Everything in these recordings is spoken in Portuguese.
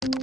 Coisa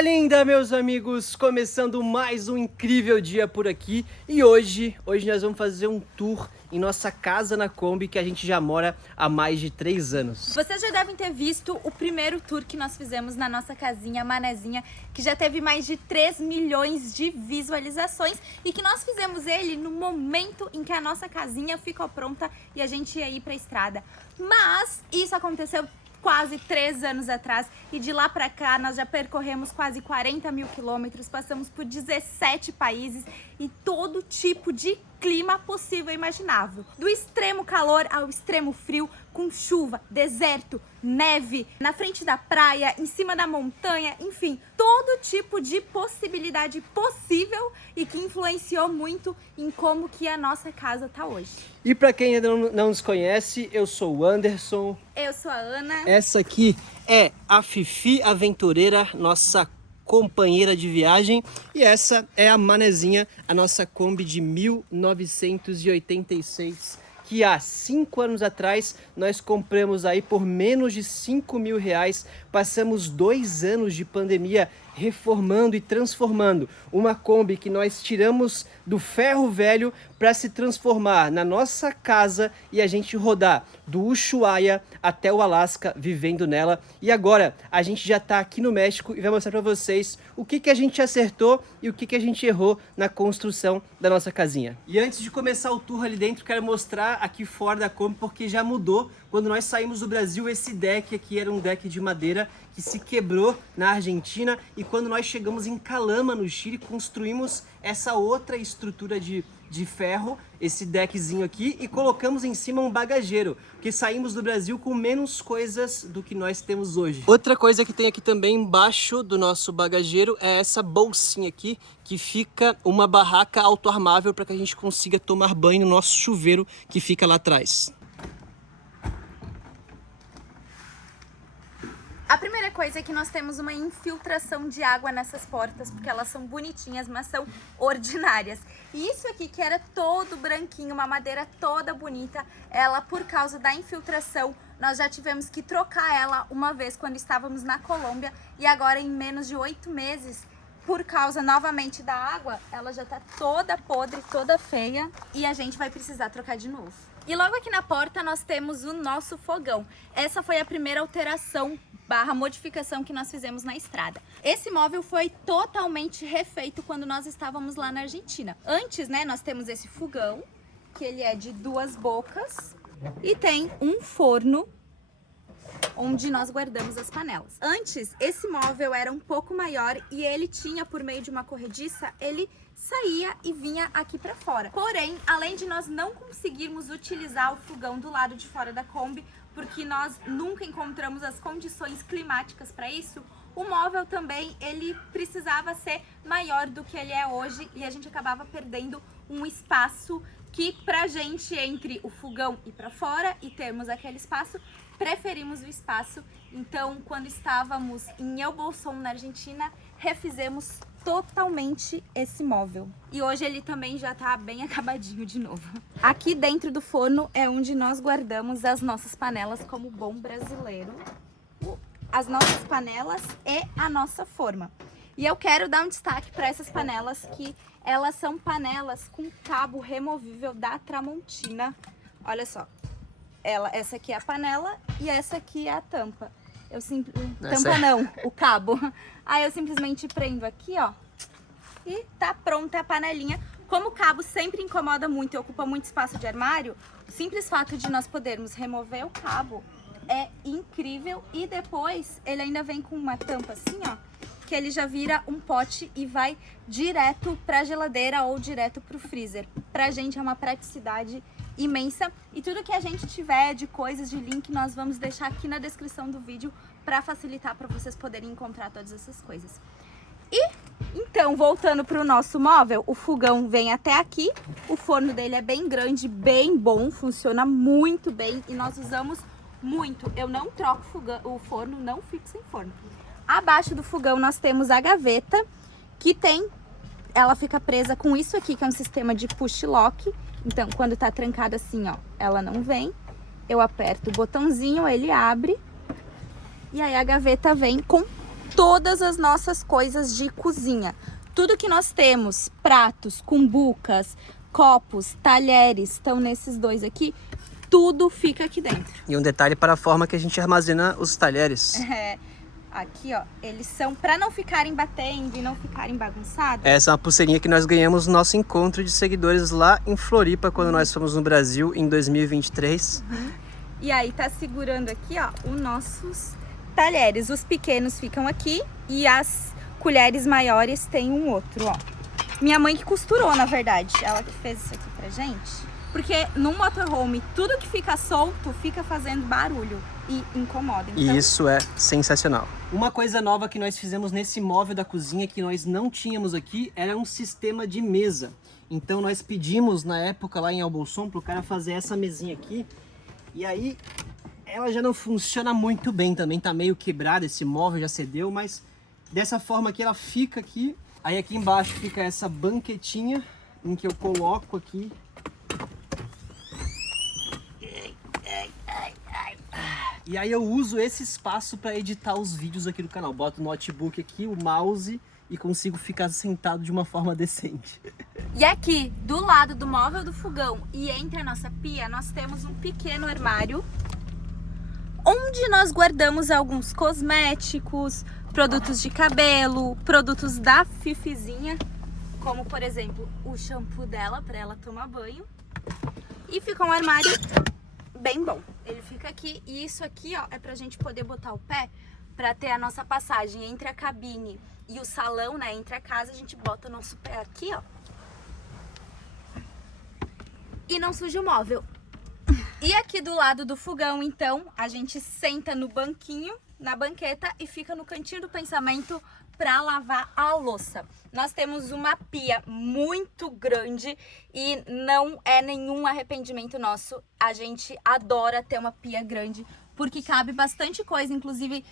linda, meus amigos! Começando mais um incrível dia por aqui. E hoje nós vamos fazer um tour em nossa casa na Kombi, que a gente já mora há mais de 3 anos. Vocês já devem ter visto o primeiro tour que nós fizemos na nossa casinha, Manezinha, que já teve mais de 3 milhões de visualizações e que nós fizemos ele no momento em que a nossa casinha ficou pronta e a gente ia ir pra estrada. Mas isso aconteceu quase 3 anos atrás e de lá pra cá nós já percorremos quase 40 mil quilômetros, passamos por 17 países e todo tipo de clima possível e imaginável. Do extremo calor ao extremo frio, com chuva, deserto, neve, na frente da praia, em cima da montanha, enfim, todo tipo de possibilidade possível e que influenciou muito em como que a nossa casa tá hoje. E pra quem ainda não nos conhece, eu sou o Anderson. Eu sou a Ana. Essa aqui é a Fifi Aventureira, nossa companheira de viagem. E essa é a Manezinha, a nossa Kombi de 1986, que há 5 anos atrás nós compramos aí por menos de 5 mil reais. Passamos 2 anos de pandemia reformando e transformando uma Kombi que nós tiramos do ferro velho para se transformar na nossa casa e a gente rodar do Ushuaia até o Alasca vivendo nela. E agora a gente já está aqui no México e vai mostrar para vocês o que a gente acertou e o que a gente errou na construção da nossa casinha. E antes de começar o tour ali dentro, quero mostrar aqui fora da Kombi, porque já mudou. Quando nós saímos do Brasil, esse deck aqui era um deck de madeira que se quebrou na Argentina, e quando nós chegamos em Calama, no Chile, construímos essa outra estrutura de ferro, esse deckzinho aqui, e colocamos em cima um bagageiro, porque saímos do Brasil com menos coisas do que nós temos hoje. Outra coisa que tem aqui também embaixo do nosso bagageiro é essa bolsinha aqui, que fica uma barraca autoarmável para que a gente consiga tomar banho no nosso chuveiro que fica lá atrás. A primeira coisa é que nós temos uma infiltração de água nessas portas, porque elas são bonitinhas, mas são ordinárias. E isso aqui, que era todo branquinho, uma madeira toda bonita, ela, por causa da infiltração, nós já tivemos que trocar ela uma vez quando estávamos na Colômbia, e agora em menos de 8 meses, por causa novamente da água, ela já tá toda podre, toda feia, e a gente vai precisar trocar de novo. E logo aqui na porta nós temos o nosso fogão. Essa foi a primeira alteração / modificação que nós fizemos na estrada. Esse móvel foi totalmente refeito quando nós estávamos lá na Argentina. Antes, né, nós temos esse fogão, que ele é de 2 bocas, e tem um forno onde nós guardamos as panelas. Antes, esse móvel era um pouco maior e ele tinha, por meio de uma corrediça, ele saía e vinha aqui para fora. Porém, além de nós não conseguirmos utilizar o fogão do lado de fora da Kombi, porque nós nunca encontramos as condições climáticas para isso, o móvel também ele precisava ser maior do que ele é hoje e a gente acabava perdendo um espaço que, pra gente, entre o fogão e para fora e termos aquele espaço, preferimos o espaço. Então, quando estávamos em El Bolsón, na Argentina, refizemos totalmente esse móvel. E hoje ele também já tá bem acabadinho de novo. Aqui dentro do forno é onde nós guardamos as nossas panelas como bom brasileiro. As nossas panelas e a nossa forma. E eu quero dar um destaque para essas panelas, que elas são panelas com cabo removível da Tramontina. Olha só. Essa aqui é a panela e essa aqui é a tampa. Tampa não, o cabo. Aí eu simplesmente prendo aqui, ó, e tá pronta a panelinha. Como o cabo sempre incomoda muito e ocupa muito espaço de armário, o simples fato de nós podermos remover o cabo é incrível. E depois ele ainda vem com uma tampa assim, ó, que ele já vira um pote e vai direto pra geladeira ou direto pro freezer. Pra gente é uma praticidade imensa, e tudo que a gente tiver de coisas, de link, nós vamos deixar aqui na descrição do vídeo para facilitar para vocês poderem encontrar todas essas coisas. E então, voltando para o nosso móvel, o fogão vem até aqui, o forno dele é bem grande, bem bom, funciona muito bem e nós usamos muito. Eu não troco o forno, não fico sem forno. Abaixo do fogão nós temos a gaveta, que tem ela fica presa com isso aqui, que é um sistema de push lock. Então, quando tá trancada assim, ó, ela não vem. Eu aperto o botãozinho, ele abre. E aí a gaveta vem com todas as nossas coisas de cozinha. Tudo que nós temos, pratos, cumbucas, copos, talheres, estão nesses dois aqui. Tudo fica aqui dentro. E um detalhe para a forma que a gente armazena os talheres. Aqui, ó, eles são para não ficarem batendo e não ficarem bagunçados. Essa é uma pulseirinha que nós ganhamos no nosso encontro de seguidores lá em Floripa, quando nós fomos no Brasil em 2023. E aí tá segurando aqui, ó, os nossos talheres. Os pequenos ficam aqui e as colheres maiores tem um outro, ó. Minha mãe que costurou, na verdade. Ela que fez isso aqui pra gente. Porque no motorhome, tudo que fica solto fica fazendo barulho e incomoda. Então... E isso é sensacional. Uma coisa nova que nós fizemos nesse móvel da cozinha que nós não tínhamos aqui era um sistema de mesa. Então nós pedimos na época lá em Albolson pro cara fazer essa mesinha aqui. E aí ela já não funciona muito bem também, tá meio quebrada, esse móvel já cedeu, mas dessa forma aqui ela fica aqui. Aí aqui embaixo fica essa banquetinha em que eu coloco aqui. E aí eu uso esse espaço para editar os vídeos aqui do canal. Boto o notebook aqui, o mouse e consigo ficar sentado de uma forma decente. E aqui, do lado do móvel do fogão e entre a nossa pia, nós temos um pequeno armário onde nós guardamos alguns cosméticos, produtos de cabelo, produtos da Fifizinha, como por exemplo o shampoo dela para ela tomar banho. E fica um armário bem bom. Ele fica aqui e isso aqui, ó, é pra gente poder botar o pé pra ter a nossa passagem entre a cabine e o salão, né, entre a casa, a gente bota o nosso pé aqui, ó. E não suja o móvel. E aqui do lado do fogão, então, a gente senta no banquinho, na banqueta e fica no cantinho do pensamento para lavar a louça. Nós temos uma pia muito grande e não é nenhum arrependimento nosso. A gente adora ter uma pia grande porque cabe bastante coisa. Inclusive,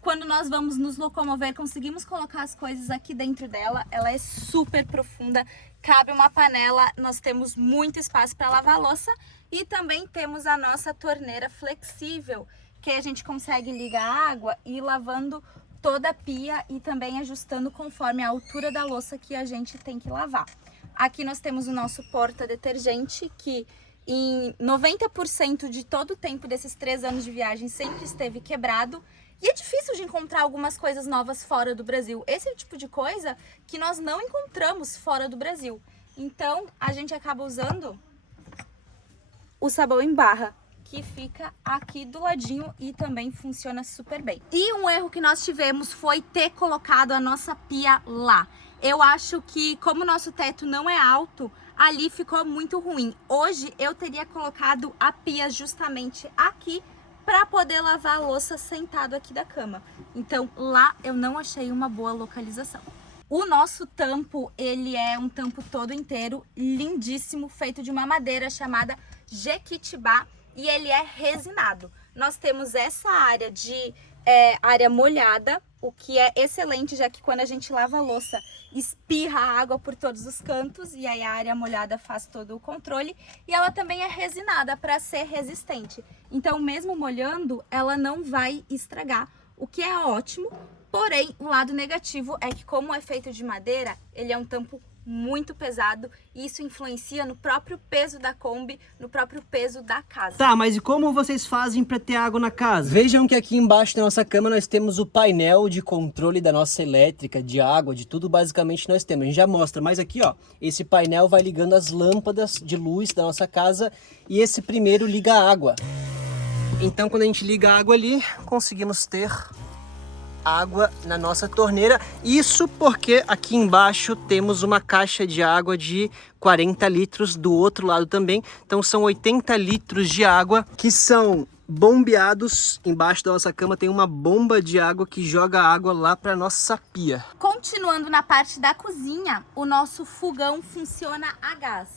quando nós vamos nos locomover, conseguimos colocar as coisas aqui dentro dela. Ela é super profunda, cabe uma panela, nós temos muito espaço para lavar a louça e também temos a nossa torneira flexível, que a gente consegue ligar a água e ir lavando toda a pia e também ajustando conforme a altura da louça que a gente tem que lavar. Aqui nós temos o nosso porta-detergente, que em 90% de todo o tempo desses 3 anos de viagem sempre esteve quebrado. E é difícil de encontrar algumas coisas novas fora do Brasil. Esse é o tipo de coisa que nós não encontramos fora do Brasil. Então, a gente acaba usando o sabão em barra, que fica aqui do ladinho e também funciona super bem. E um erro que nós tivemos foi ter colocado a nossa pia lá. Eu acho que, como o nosso teto não é alto, ali ficou muito ruim. Hoje eu teria colocado a pia justamente aqui para poder lavar a louça sentado aqui da cama. Então lá eu não achei uma boa localização. O nosso tampo, ele é um tampo todo inteiro, lindíssimo, feito de uma madeira chamada Jequitibá. E ele é resinado. Nós temos essa área de área molhada, o que é excelente, já que quando a gente lava a louça, espirra a água por todos os cantos, e aí a área molhada faz todo o controle. E ela também é resinada para ser resistente. Então, mesmo molhando, ela não vai estragar, o que é ótimo. Porém, o lado negativo é que, como é feito de madeira, ele é um tampo muito pesado e isso influencia no próprio peso da Kombi, no próprio peso da casa. Tá, mas e como vocês fazem para ter água na casa? Vejam que aqui embaixo da nossa cama nós temos o painel de controle da nossa elétrica, de água, de tudo basicamente nós temos. A gente já mostra, mas aqui ó, esse painel vai ligando as lâmpadas de luz da nossa casa e esse primeiro liga a água. Então quando a gente liga a água ali, conseguimos ter água na nossa torneira. Isso porque aqui embaixo temos uma caixa de água de 40 litros do outro lado também. Então são 80 litros de água que são bombeados. Embaixo da nossa cama tem uma bomba de água que joga água lá para nossa pia. Continuando na parte da cozinha, o nosso fogão funciona a gás.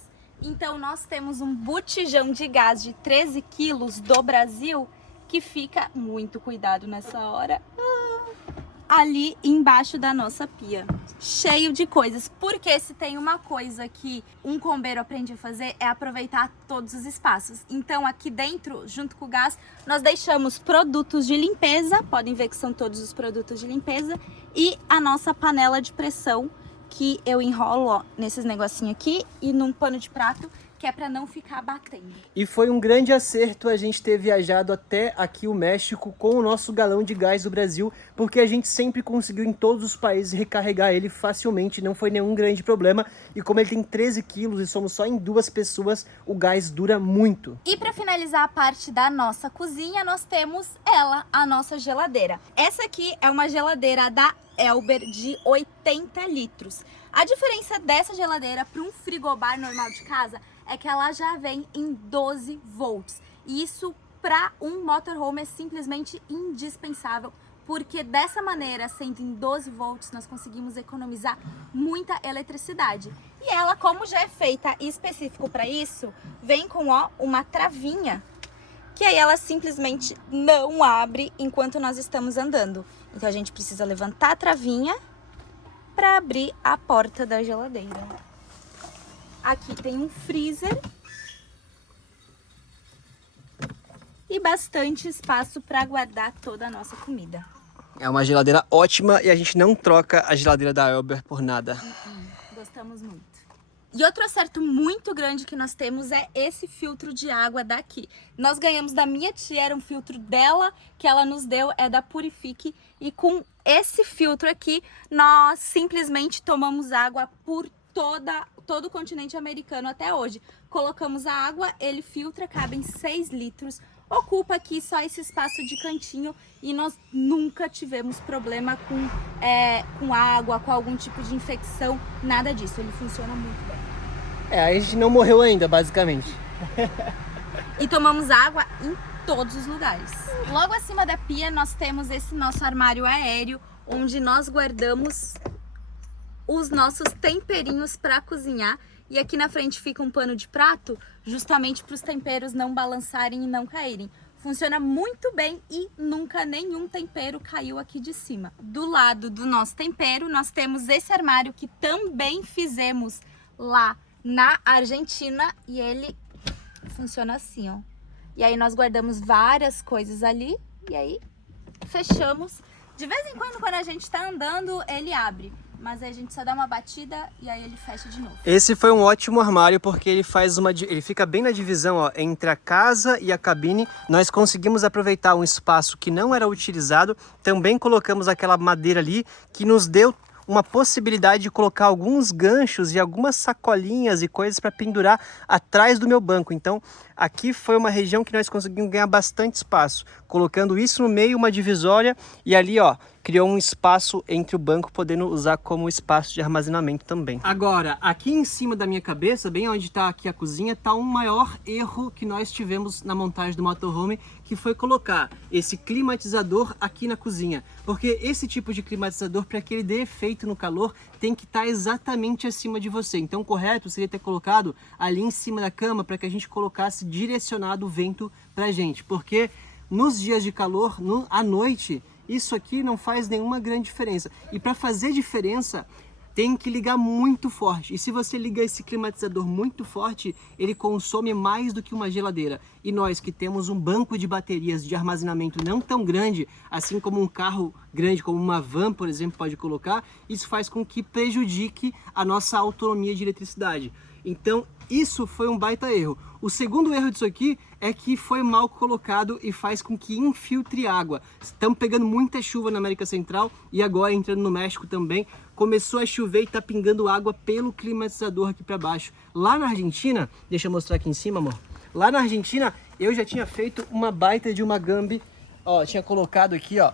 Então nós temos um botijão de gás de 13 quilos do Brasil que fica muito cuidado nessa hora. ali embaixo da nossa pia, cheio de coisas, porque se tem uma coisa que um combeiro aprende a fazer é aproveitar todos os espaços. Então aqui dentro, junto com o gás, nós deixamos produtos de limpeza, podem ver que são todos os produtos de limpeza, e a nossa panela de pressão, que eu enrolo, ó, nesses negocinhos aqui e num pano de prato, que é para não ficar batendo. E foi um grande acerto a gente ter viajado até aqui o México com o nosso galão de gás do Brasil, porque a gente sempre conseguiu em todos os países recarregar ele facilmente, não foi nenhum grande problema. E como ele tem 13 quilos e somos só em 2 pessoas, o gás dura muito. E para finalizar a parte da nossa cozinha, nós temos ela, a nossa geladeira. Essa aqui é uma geladeira da Elber de 80 litros. A diferença dessa geladeira para um frigobar normal de casa é que ela já vem em 12 volts. E isso para um motorhome é simplesmente indispensável, porque dessa maneira, sendo em 12 volts, nós conseguimos economizar muita eletricidade. E ela, como já é feita específico para isso, vem com uma travinha, que aí ela simplesmente não abre enquanto nós estamos andando. Então a gente precisa levantar a travinha para abrir a porta da geladeira. Aqui tem um freezer e bastante espaço para guardar toda a nossa comida. É uma geladeira ótima e a gente não troca a geladeira da Elber por nada. Gostamos muito. E outro acerto muito grande que nós temos é esse filtro de água daqui. Nós ganhamos da minha tia, era um filtro dela que ela nos deu, é da Purifique. E com esse filtro aqui, nós simplesmente tomamos água por todo o continente americano até hoje. Colocamos a água, ele filtra, cabem 6 litros. Ocupa aqui só esse espaço de cantinho e nós nunca tivemos problema com água, com algum tipo de infecção, nada disso. Ele funciona muito bem. A gente não morreu ainda, basicamente. E tomamos água em todos os lugares. Logo acima da pia nós temos esse nosso armário aéreo, onde nós guardamos os nossos temperinhos para cozinhar. E aqui na frente fica um pano de prato, justamente para os temperos não balançarem e não caírem. Funciona muito bem e nunca nenhum tempero caiu aqui de cima. Do lado do nosso tempero, nós temos esse armário que também fizemos lá na Argentina e ele funciona assim, ó. E aí nós guardamos várias coisas ali e aí fechamos. De vez em quando a gente tá andando, ele abre. Mas aí a gente só dá uma batida e aí ele fecha de novo. Esse foi um ótimo armário porque ele fica bem na divisão, ó, entre a casa e a cabine. Nós conseguimos aproveitar um espaço que não era utilizado. Também colocamos aquela madeira ali que nos deu uma possibilidade de colocar alguns ganchos e algumas sacolinhas e coisas para pendurar atrás do meu banco. Então aqui foi uma região que nós conseguimos ganhar bastante espaço, colocando isso no meio, uma divisória, e ali, ó, criou um espaço entre o banco, podendo usar como espaço de armazenamento também. Agora, aqui em cima da minha cabeça, bem onde está aqui a cozinha, está um maior erro que nós tivemos na montagem do motorhome, que foi colocar esse climatizador aqui na cozinha. Porque esse tipo de climatizador, para que ele dê efeito no calor, tem que estar exatamente acima de você. Então o correto seria ter colocado ali em cima da cama, para que a gente colocasse direcionado o vento para a gente. Porque nos dias de calor, à noite, isso aqui não faz nenhuma grande diferença. E para fazer diferença, tem que ligar muito forte. E se você liga esse climatizador muito forte, ele consome mais do que uma geladeira. E nós que temos um banco de baterias de armazenamento não tão grande, assim como um carro grande, como uma van, por exemplo, pode colocar, isso faz com que prejudique a nossa autonomia de eletricidade. Então, isso foi um baita erro. O segundo erro disso aqui é que foi mal colocado e faz com que infiltre água. Estamos pegando muita chuva na América Central e agora entrando no México também. Começou a chover e está pingando água pelo climatizador aqui para baixo. Lá na Argentina, deixa eu mostrar aqui em cima, amor. Lá na Argentina, eu já tinha feito uma baita de uma Gambi. Ó, tinha colocado aqui, ó,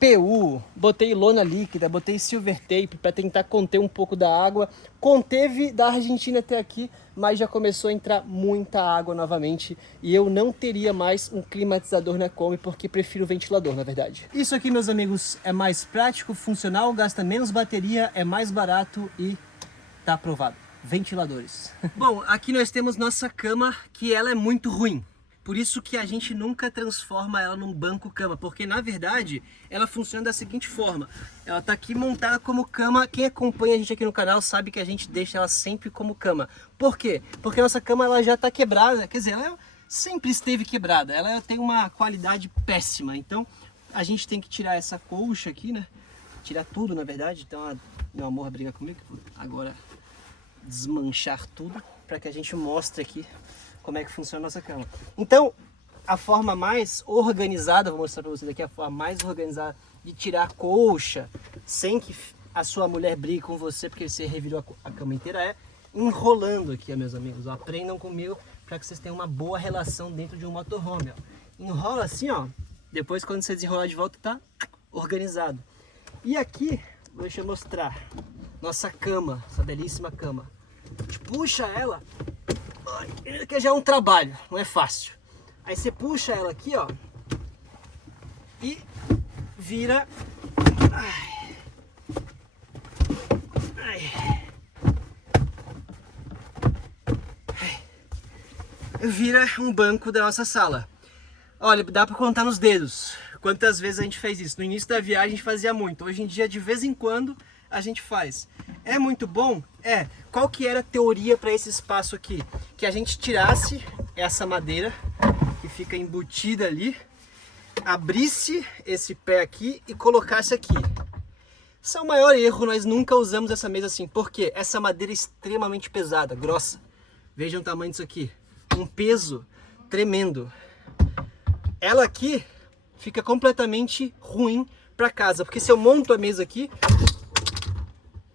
PU, botei lona líquida, botei silver tape para tentar conter um pouco da água. Conteve da Argentina até aqui, mas já começou a entrar muita água novamente e eu não teria mais um climatizador na Kombi porque prefiro ventilador, na verdade. Isso aqui, meus amigos, é mais prático, funcional, gasta menos bateria, é mais barato e tá aprovado. Ventiladores. Bom, aqui nós temos nossa cama, que ela é muito ruim. Por isso que a gente nunca transforma ela num banco-cama, porque na verdade ela funciona da seguinte forma. Ela tá aqui montada como cama. Quem acompanha a gente aqui no canal sabe que a gente deixa ela sempre como cama. Por quê? Porque a nossa cama ela já tá quebrada, quer dizer, ela sempre esteve quebrada. Ela tem uma qualidade péssima, então a gente tem que tirar essa colcha aqui, né? Tirar tudo, na verdade. Então, meu amor briga comigo. Agora desmanchar tudo para que a gente mostre aqui como é que funciona a nossa cama. Então, a forma mais organizada, vou mostrar para vocês aqui a forma mais organizada de tirar a colcha sem que a sua mulher brigue com você porque você revirou a cama inteira é enrolando aqui, meus amigos. Ó, aprendam comigo para que vocês tenham uma boa relação dentro de um motorhome. Ó. Enrola assim, ó. Depois, quando você desenrolar de volta, tá organizado. E aqui, deixa eu mostrar nossa cama, essa belíssima cama. A gente puxa ela. Que já é um trabalho, não é fácil. Aí você puxa ela aqui, ó, e vira. Vira um banco da nossa sala. Olha, dá pra contar nos dedos quantas vezes a gente fez isso. No início da viagem a gente fazia muito. Hoje em dia, de vez em quando, a gente faz. É muito bom? É. Qual que era a teoria para esse espaço aqui? Que a gente tirasse essa madeira que fica embutida ali, abrisse esse pé aqui e colocasse aqui. Esse é o maior erro, nós nunca usamos essa mesa assim. Por quê? Essa madeira é extremamente pesada, grossa. Vejam o tamanho disso aqui. Um peso tremendo. Ela aqui fica completamente ruim para casa, porque se eu monto a mesa aqui,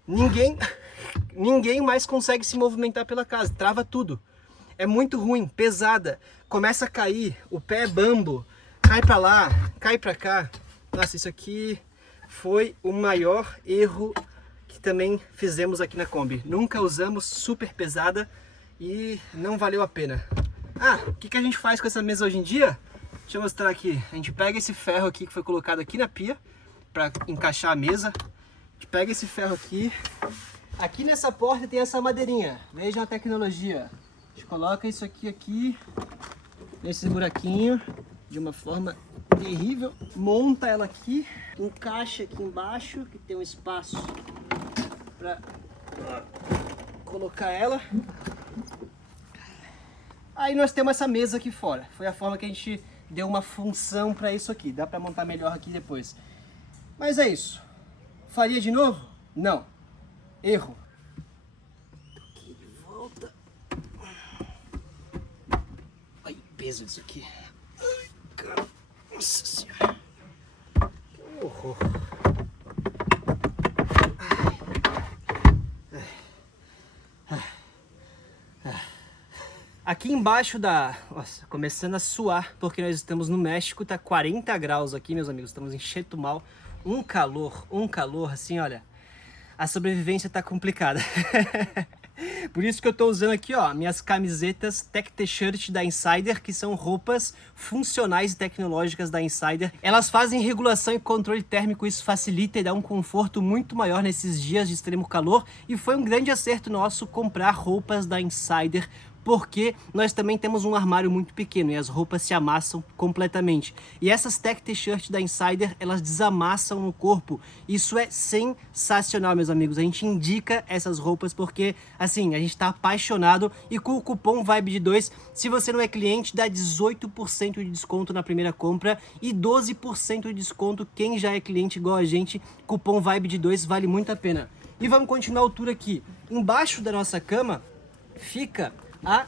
ninguém mais consegue se movimentar pela casa, trava tudo. É muito ruim, pesada, começa a cair, o pé é bambo, cai para lá, cai para cá. Nossa, isso aqui foi o maior erro que também fizemos aqui na Kombi. Nunca usamos, super pesada e não valeu a pena. Ah, o que a gente faz com essa mesa hoje em dia? Deixa eu mostrar aqui. A gente pega esse ferro aqui que foi colocado aqui na pia para encaixar a mesa. A gente pega esse ferro aqui. Aqui nessa porta tem essa madeirinha. Vejam a tecnologia. A gente coloca isso aqui nesse buraquinho de uma forma terrível. Monta ela aqui, encaixa aqui embaixo, que tem um espaço para colocar ela. Aí nós temos essa mesa aqui fora. Foi a forma que a gente deu uma função para isso aqui. Dá para montar melhor aqui depois. Mas é isso. Faria de novo? Não. Erro. Aqui de volta. Ai, peso isso aqui. Ai, cara. Nossa senhora. Que horror. Aqui embaixo Nossa, começando a suar, porque nós estamos no México, tá 40 graus aqui, meus amigos, estamos em Chetumal, um calor, assim, olha, a sobrevivência tá complicada. Por isso que eu tô usando aqui, ó, minhas camisetas Tech T-shirt da Insider, que são roupas funcionais e tecnológicas da Insider. Elas fazem regulação e controle térmico, isso facilita e dá um conforto muito maior nesses dias de extremo calor, e foi um grande acerto nosso comprar roupas da Insider, porque nós também temos um armário muito pequeno e as roupas se amassam completamente. E essas Tech T-shirt da Insider, elas desamassam no corpo. Isso é sensacional, meus amigos. A gente indica essas roupas porque, assim, a gente tá apaixonado. E com o cupom VIBE2, se você não é cliente, dá 18% de desconto na primeira compra e 12% de desconto quem já é cliente igual a gente. Cupom VIBE2 vale muito a pena. E vamos continuar o tour aqui. Embaixo da nossa cama fica a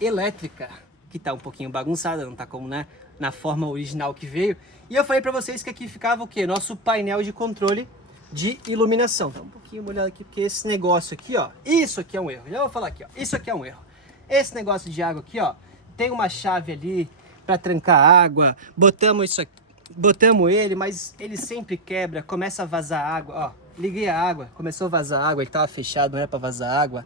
elétrica, que tá um pouquinho bagunçada, não tá como, né, na forma original que veio. E eu falei pra vocês que aqui ficava o quê? Nosso painel de controle de iluminação. Tá um pouquinho molhado aqui, porque esse negócio aqui, ó, isso aqui é um erro. Já vou falar aqui, ó, isso aqui é um erro. Esse negócio de água aqui, ó, tem uma chave ali pra trancar água, botamos isso aqui, botamos ele, mas ele sempre quebra, começa a vazar água, ó, liguei a água, começou a vazar água, ele tava fechado, não era pra vazar água.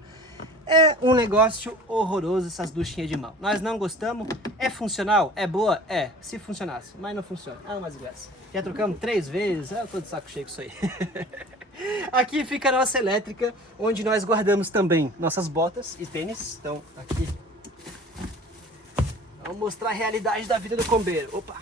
É um negócio horroroso essas duchinhas de mão. Nós não gostamos. É funcional? É boa? É, se funcionasse. Mas não funciona. Ah, mas graça. Já trocamos 3 vezes. Eu tô de saco cheio com isso aí. Aqui fica a nossa elétrica, onde nós guardamos também nossas botas e tênis. Então, aqui. Vamos mostrar a realidade da vida do combeiro. Opa!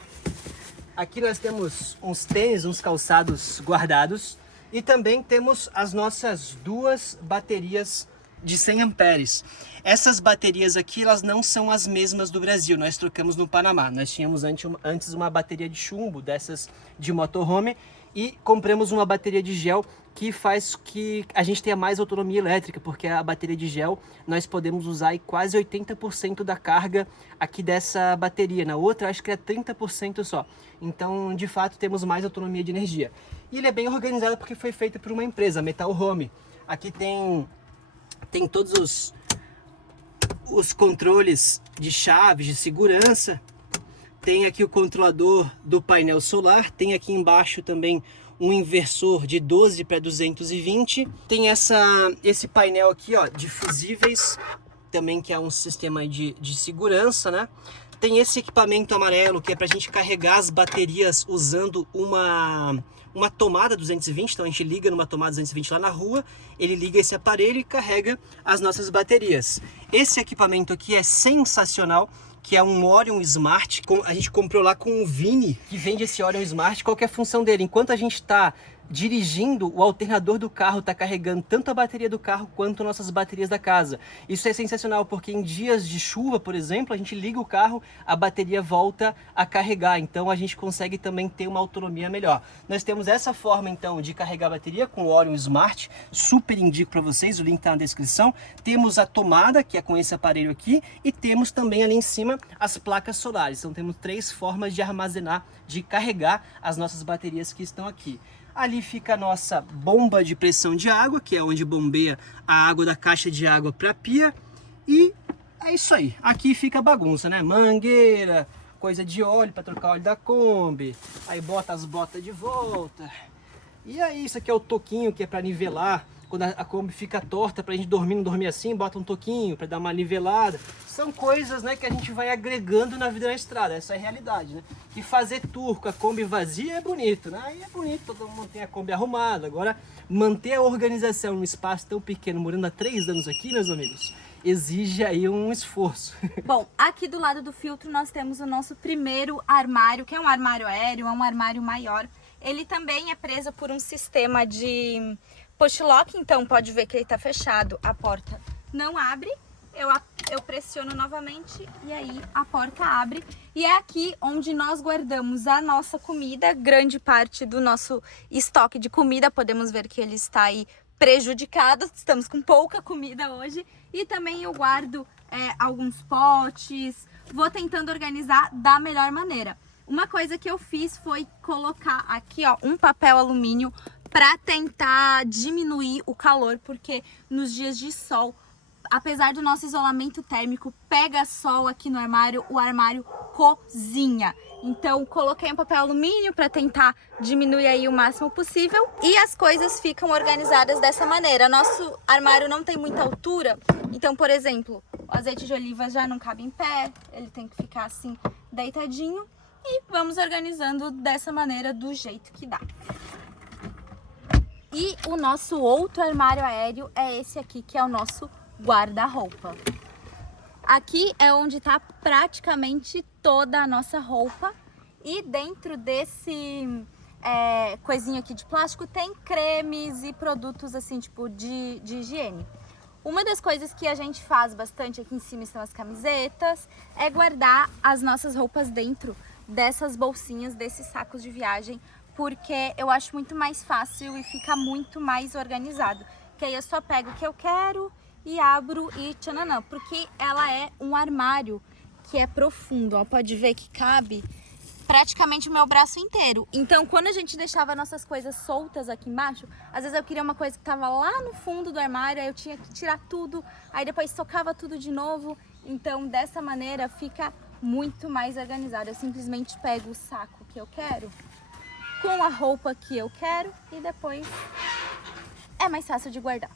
Aqui nós temos uns tênis, uns calçados guardados e também temos as nossas duas baterias de 100 amperes. Essas baterias aqui, elas não são as mesmas do Brasil, nós trocamos no Panamá. Nós tínhamos antes uma bateria de chumbo, dessas de motorhome, e compramos uma bateria de gel que faz que a gente tenha mais autonomia elétrica, porque a bateria de gel nós podemos usar aí quase 80% da carga aqui dessa bateria. Na outra acho que é 30% só. Então, de fato, temos mais autonomia de energia. E ele é bem organizado porque foi feito por uma empresa, Metal Home. Aqui tem todos os controles de chaves, de segurança. Tem aqui o controlador do painel solar. Tem aqui embaixo também um inversor de 12 para 220. Tem esse painel aqui, ó, de fusíveis, também que é um sistema de segurança, né? Tem esse equipamento amarelo que é para a gente carregar as baterias usando uma tomada 220, então a gente liga numa tomada 220 lá na rua, ele liga esse aparelho e carrega as nossas baterias. Esse equipamento aqui é sensacional, que é um Orion Smart, a gente comprou lá com o Vini, que vende esse Orion Smart. Qual que é a função dele? Enquanto a gente está dirigindo, o alternador do carro está carregando tanto a bateria do carro quanto nossas baterias da casa. Isso é sensacional, porque em dias de chuva, por exemplo, a gente liga o carro, a bateria volta a carregar, então a gente consegue também ter uma autonomia melhor. Nós temos essa forma então de carregar a bateria com o Orion Smart, super indico para vocês, o link está na descrição. Temos a tomada, que é com esse aparelho aqui, e temos também ali em cima as placas solares. Então temos 3 formas de armazenar, de carregar as nossas baterias que estão aqui. Ali fica a nossa bomba de pressão de água, que é onde bombeia a água da caixa de água para a pia. E é isso aí. Aqui fica a bagunça, né? Mangueira, coisa de óleo para trocar o óleo da Kombi. Aí bota as botas de volta. E aí, isso aqui é o toquinho que é para nivelar. Quando a Kombi fica torta, pra gente dormir, não dormir assim, bota um toquinho para dar uma nivelada. São coisas, né, que a gente vai agregando na vida na estrada, essa é a realidade, né? E fazer tour com a Kombi vazia é bonito, né? Aí é bonito, todo mundo tem a Kombi arrumada. Agora, manter a organização num espaço tão pequeno, morando há 3 anos aqui, meus amigos, exige aí um esforço. Bom, aqui do lado do filtro nós temos o nosso primeiro armário, que é um armário aéreo, é um armário maior. Ele também é preso por um sistema de push lock, então pode ver que ele está fechado, a porta não abre, eu pressiono novamente e aí a porta abre. E é aqui onde nós guardamos a nossa comida, grande parte do nosso estoque de comida, podemos ver que ele está aí prejudicado, estamos com pouca comida hoje. E também eu guardo alguns potes, vou tentando organizar da melhor maneira. Uma coisa que eu fiz foi colocar aqui, ó, um papel alumínio para tentar diminuir o calor, porque nos dias de sol, apesar do nosso isolamento térmico, pega sol aqui no armário, o armário cozinha. Então coloquei um papel alumínio para tentar diminuir aí o máximo possível e as coisas ficam organizadas dessa maneira. Nosso armário não tem muita altura, então, por exemplo, o azeite de oliva já não cabe em pé, ele tem que ficar assim deitadinho e vamos organizando dessa maneira, do jeito que dá. E o nosso outro armário aéreo é esse aqui, que é o nosso guarda-roupa. Aqui é onde está praticamente toda a nossa roupa. E dentro desse coisinho aqui de plástico tem cremes e produtos assim, tipo de higiene. Uma das coisas que a gente faz bastante aqui em cima estão as camisetas, é guardar as nossas roupas dentro dessas bolsinhas, desses sacos de viagem, porque eu acho muito mais fácil e fica muito mais organizado. Que aí eu só pego o que eu quero e abro e tchananã, porque ela é um armário que é profundo, ó, pode ver que cabe praticamente o meu braço inteiro. Então, quando a gente deixava nossas coisas soltas aqui embaixo, às vezes eu queria uma coisa que tava lá no fundo do armário, aí eu tinha que tirar tudo, aí depois socava tudo de novo. Então, dessa maneira fica muito mais organizado. Eu simplesmente pego o saco que eu quero com a roupa que eu quero e depois é mais fácil de guardar.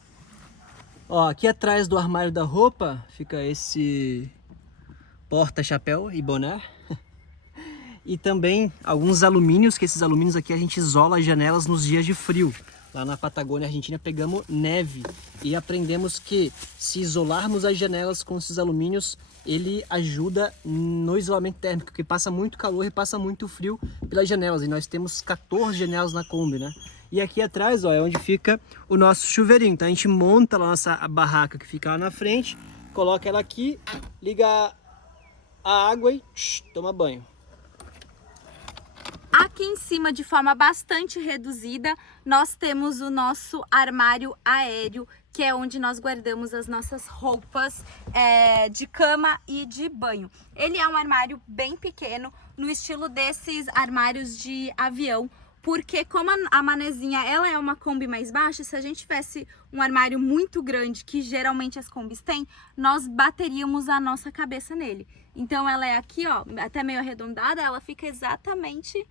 Ó, aqui atrás do armário da roupa fica esse porta-chapéu e boné. E também alguns alumínios, que esses alumínios aqui a gente isola as janelas nos dias de frio. Lá na Patagônia Argentina pegamos neve e aprendemos que se isolarmos as janelas com esses alumínios, ele ajuda no isolamento térmico, porque passa muito calor e passa muito frio pelas janelas. E nós temos 14 janelas na Kombi, né? E aqui atrás, ó, é onde fica o nosso chuveirinho. Então a gente monta lá a nossa barraca que fica lá na frente, coloca ela aqui, liga a água e toma banho. Aqui em cima, de forma bastante reduzida, nós temos o nosso armário aéreo, que é onde nós guardamos as nossas roupas de cama e de banho. Ele é um armário bem pequeno, no estilo desses armários de avião, porque como a Manezinha ela é uma Kombi mais baixa, se a gente tivesse um armário muito grande, que geralmente as Kombis têm, nós bateríamos a nossa cabeça nele. Então ela é aqui, ó, até meio arredondada, ela fica exatamente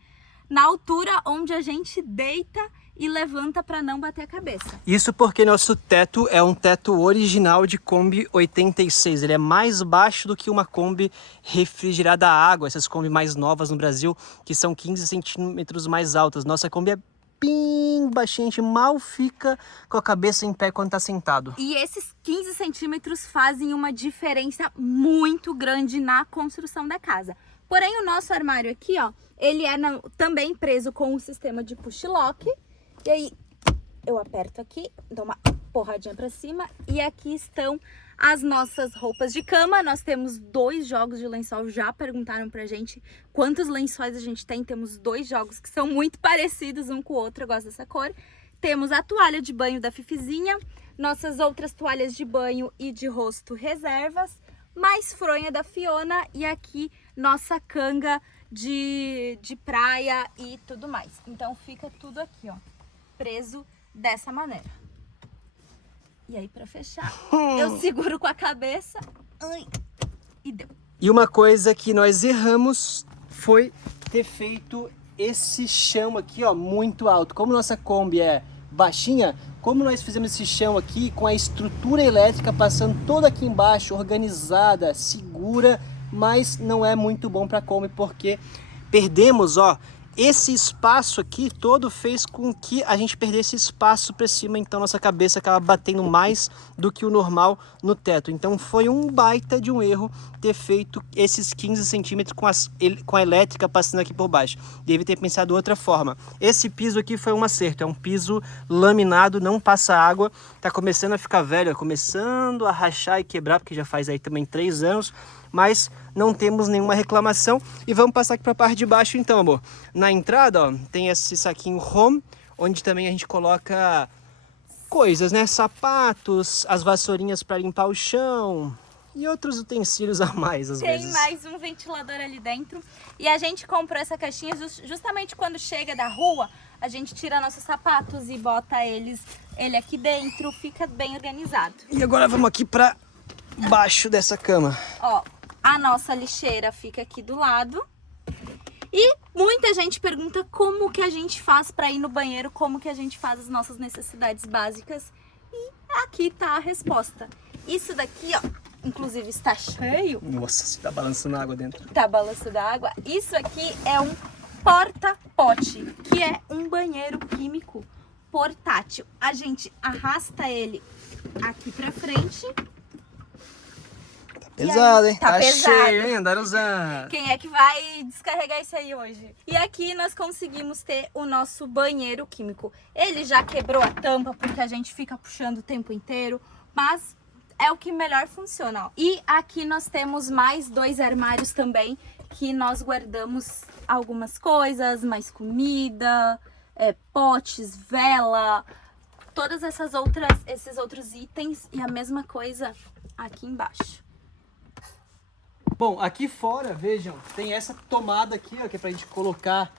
na altura onde a gente deita e levanta para não bater a cabeça. Isso porque nosso teto é um teto original de Kombi 86. Ele é mais baixo do que uma Kombi refrigerada a água, essas Kombi mais novas no Brasil, que são 15 centímetros mais altas. Nossa Kombi é bem baixinha, a gente mal fica com a cabeça em pé quando tá sentado. E esses 15 centímetros fazem uma diferença muito grande na construção da casa. Porém, o nosso armário aqui, ó, ele é também preso com um sistema de push lock. E aí, eu aperto aqui, dou uma porradinha pra cima. E aqui estão as nossas roupas de cama. Nós temos 2 jogos de lençol. Já perguntaram pra gente quantos lençóis a gente tem. Temos 2 jogos que são muito parecidos um com o outro. Eu gosto dessa cor. Temos a toalha de banho da Fifizinha. Nossas outras toalhas de banho e de rosto reservas. Mais fronha da Fiona. E aqui, nossa canga de praia e tudo mais. Então fica tudo aqui, ó, preso dessa maneira. E aí, pra fechar, eu seguro com a cabeça. Ai, e deu. E uma coisa que nós erramos foi ter feito esse chão aqui, ó, muito alto. Como nossa Kombi é baixinha, como nós fizemos esse chão aqui com a estrutura elétrica passando toda aqui embaixo, organizada, segura, mas não é muito bom para Kombi porque perdemos, ó, esse espaço aqui todo fez com que a gente perdesse espaço para cima, então nossa cabeça acaba batendo mais do que o normal no teto. Então foi um baita de um erro ter feito esses 15 centímetros com a elétrica passando aqui por baixo. Deve ter pensado de outra forma. Esse piso aqui foi um acerto, é um piso laminado, não passa água, tá começando a ficar velho, começando a rachar e quebrar, porque já faz aí também 3 anos, mas não temos nenhuma reclamação. E vamos passar aqui para a parte de baixo então, amor. Na entrada, ó, tem esse saquinho home, onde também a gente coloca coisas, né? Sapatos, as vassourinhas para limpar o chão e outros utensílios a mais, às vezes. Tem mais um ventilador ali dentro. E a gente comprou essa caixinha justamente quando chega da rua, a gente tira nossos sapatos e bota ele aqui dentro, fica bem organizado. E agora vamos aqui para baixo dessa cama. Ó, a nossa lixeira fica aqui do lado. E muita gente pergunta como que a gente faz para ir no banheiro, como que a gente faz as nossas necessidades básicas. E aqui tá a resposta. Isso daqui, ó, inclusive está cheio. Nossa, você tá balançando água dentro. Tá balançando a água. Isso aqui é um porta-pote, que é um banheiro químico portátil. A gente arrasta ele aqui pra frente. Pesado, hein? Tá pesado. Cheio, hein? Andaram usando. Quem é que vai descarregar isso aí hoje? E aqui nós conseguimos ter o nosso banheiro químico. Ele já quebrou a tampa porque a gente fica puxando o tempo inteiro, mas é o que melhor funciona, ó. E aqui nós temos mais 2 armários também, que nós guardamos algumas coisas, mais comida, potes, vela, todas esses outros itens, e a mesma coisa aqui embaixo. Bom, aqui fora, vejam, tem essa tomada aqui, ó, que é pra gente colocar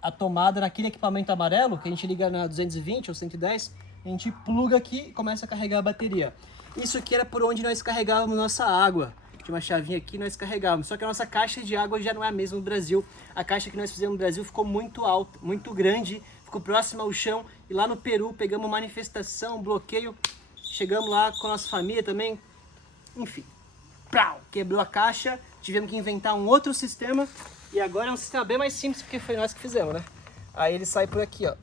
a tomada naquele equipamento amarelo, que a gente liga na 220 ou 110, a gente pluga aqui e começa a carregar a bateria. Isso aqui era por onde nós carregávamos nossa água. Tinha uma chavinha aqui e nós carregávamos. Só que a nossa caixa de água já não é a mesma no Brasil. A caixa que nós fizemos no Brasil ficou muito alta, muito grande, ficou próxima ao chão. E lá no Peru pegamos manifestação, bloqueio. Chegamos lá com a nossa família também. Enfim, quebrou a caixa. Tivemos que inventar um outro sistema. E agora é um sistema bem mais simples, porque foi nós que fizemos, né? Aí ele sai por aqui, ó.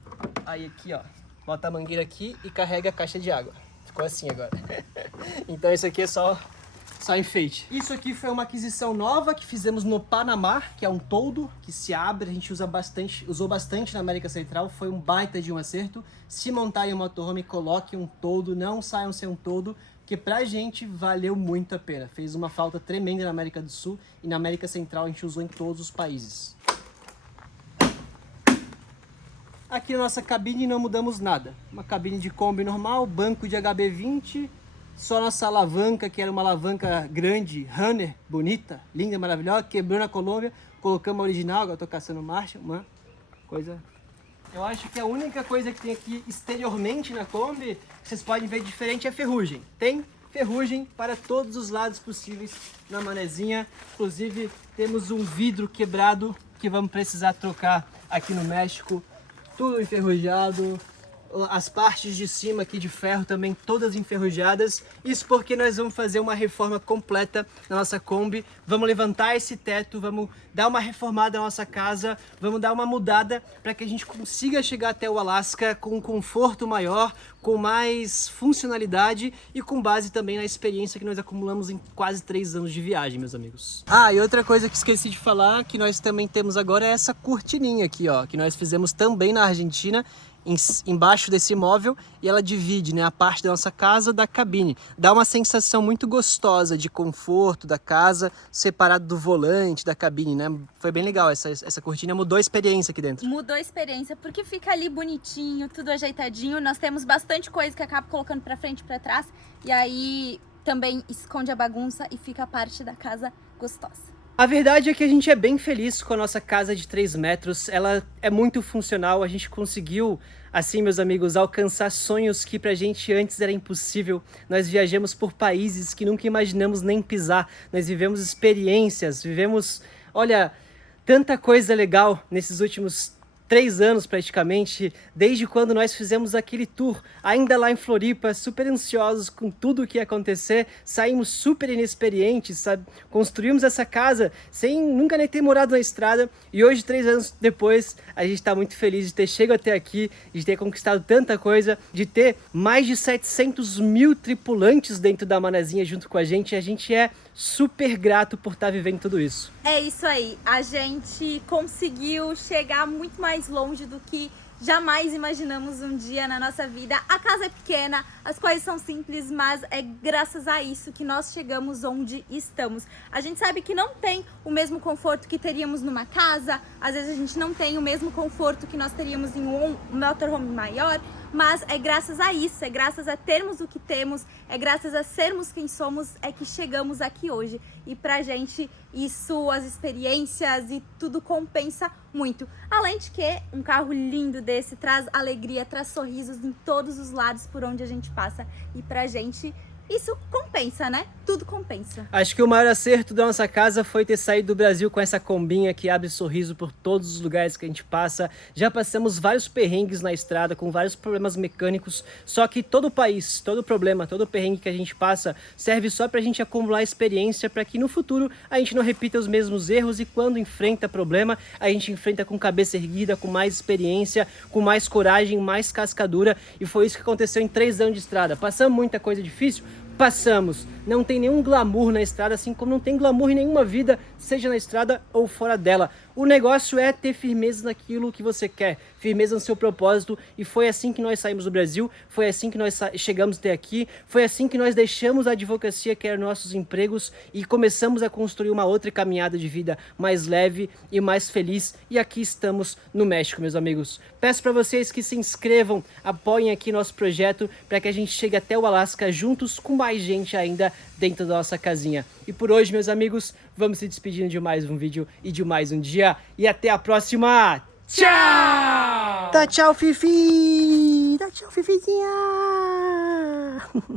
Aí aqui, ó. Bota a mangueira aqui e carrega a caixa de água. Ficou assim agora. Então isso aqui é só Só enfeite. Isso aqui foi uma aquisição nova que fizemos no Panamá, que é um toldo que se abre, a gente usou bastante na América Central, foi um baita de um acerto. Se montarem um motorhome, coloquem um toldo, não saiam sem um toldo, porque pra gente valeu muito a pena. Fez uma falta tremenda na América do Sul e na América Central a gente usou em todos os países. Aqui na nossa cabine não mudamos nada. Uma cabine de Kombi normal, banco de HB20, só nossa alavanca, que era uma alavanca grande, Runner, bonita, linda, maravilhosa, quebrou na Colômbia, colocamos a original, agora eu tô caçando marcha, uma coisa... Eu acho que a única coisa que tem aqui exteriormente na Kombi, que vocês podem ver diferente, é ferrugem. Tem ferrugem para todos os lados possíveis na manezinha. Inclusive, temos um vidro quebrado que vamos precisar trocar aqui no México. Tudo enferrujado. As partes de cima aqui de ferro também todas enferrujadas. Isso porque nós vamos fazer uma reforma completa na nossa Kombi. Vamos levantar esse teto, vamos dar uma reformada na nossa casa, vamos dar uma mudada para que a gente consiga chegar até o Alasca com um conforto maior, com mais funcionalidade e com base também na experiência que nós acumulamos em quase 3 anos de viagem, meus amigos. Ah, e outra coisa que esqueci de falar, que nós também temos agora é essa cortininha aqui, ó, que nós fizemos também na Argentina, embaixo desse móvel, e ela divide, né, a parte da nossa casa da cabine. Dá uma sensação muito gostosa de conforto da casa, separado do volante, da cabine, né? Foi bem legal, essa cortina mudou a experiência aqui dentro. Mudou a experiência, porque fica ali bonitinho, tudo ajeitadinho. Nós temos bastante coisa que acaba colocando pra frente e pra trás, e aí também esconde a bagunça e fica a parte da casa gostosa. A verdade é que a gente é bem feliz com a nossa casa de 3 metros, ela é muito funcional, a gente conseguiu, assim meus amigos, alcançar sonhos que pra gente antes era impossível. Nós viajamos por países que nunca imaginamos nem pisar, nós vivemos experiências, vivemos, olha, tanta coisa legal nesses últimos 3 anos praticamente, desde quando nós fizemos aquele tour, ainda lá em Floripa, super ansiosos com tudo o que ia acontecer, saímos super inexperientes, sabe? Construímos essa casa sem nunca nem ter morado na estrada, e hoje, 3 anos depois, a gente está muito feliz de ter chegado até aqui, de ter conquistado tanta coisa, de ter mais de 700 mil tripulantes dentro da Manezinha junto com a gente é super grato por estar vivendo tudo isso. É isso aí, a gente conseguiu chegar muito mais longe do que jamais imaginamos um dia na nossa vida. A casa é pequena, as coisas são simples, mas é graças a isso que nós chegamos onde estamos. A gente sabe que não tem o mesmo conforto que teríamos numa casa, às vezes a gente não tem o mesmo conforto que nós teríamos em um motorhome maior, mas é graças a isso, é graças a termos o que temos, é graças a sermos quem somos, é que chegamos aqui hoje. E pra gente isso, as experiências e tudo compensa muito. Além de que um carro lindo desse traz alegria, traz sorrisos em todos os lados por onde a gente passa. E pra gente isso compensa, né? Tudo compensa. Acho que o maior acerto da nossa casa foi ter saído do Brasil com essa combinha que abre sorriso por todos os lugares que a gente passa. Já passamos vários perrengues na estrada, com vários problemas mecânicos, só que todo o país, todo problema, todo perrengue que a gente passa serve só pra gente acumular experiência, para que no futuro a gente não repita os mesmos erros, e quando enfrenta problema, a gente enfrenta com cabeça erguida, com mais experiência, com mais coragem, mais cascadura, e foi isso que aconteceu em 3 anos de estrada. Passamos muita coisa difícil? Passamos. Não tem nenhum glamour na estrada, assim como não tem glamour em nenhuma vida, seja na estrada ou fora dela. O negócio é ter firmeza naquilo que você quer, firmeza no seu propósito, e foi assim que nós saímos do Brasil, foi assim que nós chegamos até aqui, foi assim que nós deixamos a advocacia, que eram nossos empregos, e começamos a construir uma outra caminhada de vida mais leve e mais feliz, e aqui estamos no México, meus amigos. Peço para vocês que se inscrevam, apoiem aqui nosso projeto, para que a gente chegue até o Alasca juntos com mais gente ainda dentro da nossa casinha. E por hoje, meus amigos, vamos se despedindo de mais um vídeo e de mais um dia. E até a próxima. Tchau! Dá tchau, Fifi! Dá tchau, Fifizinha!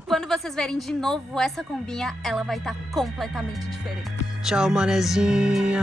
Quando vocês verem de novo essa combinha, ela vai estar completamente diferente. Tchau, manezinha!